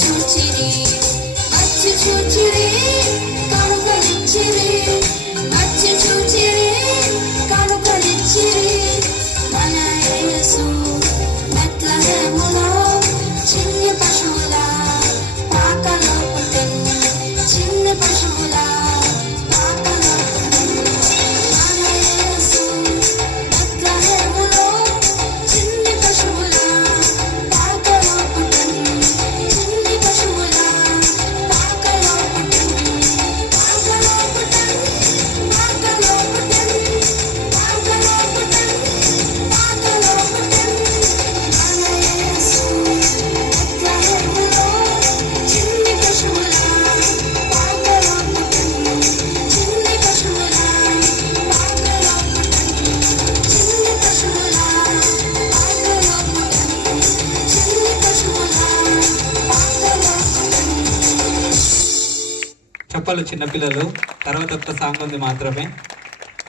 చూచిరి వచ్చి చూచిరి కనుకలిచ్చిరి వచ్చి చూచిరి కనుకలిచ్చిరి మన యేసు బెత్లెహేములో చిన్ని పశువుల పాకలో పుట్టెను చిన్ని పశువుల పాకలో పుట్టెను మన యేసు బెత్లెహేములో చిన్ని పశువుల పాకలో పుట్టెను చిన్ని పశువుల పాకలో పుట్టెను పాకలో పుట్టెను పాకలో పుట్టెను పాకలో పుట్టెను పాకలో పుట్టెను మన యేసు బెత్లెహేములో చిన్ని పశువుల పాకలో పుట్టెను చిన్ని పశువుల పాకలో పుట్టెను చిన్ని పశువుల పాకలో పుట్టెను చిన్ని పశువుల పాకలో పుట్టెను. చెప్పాలి చిన్నపిల్లలు. తర్వాత ఒక్క సాంగ్ ఉంది మాత్రమే.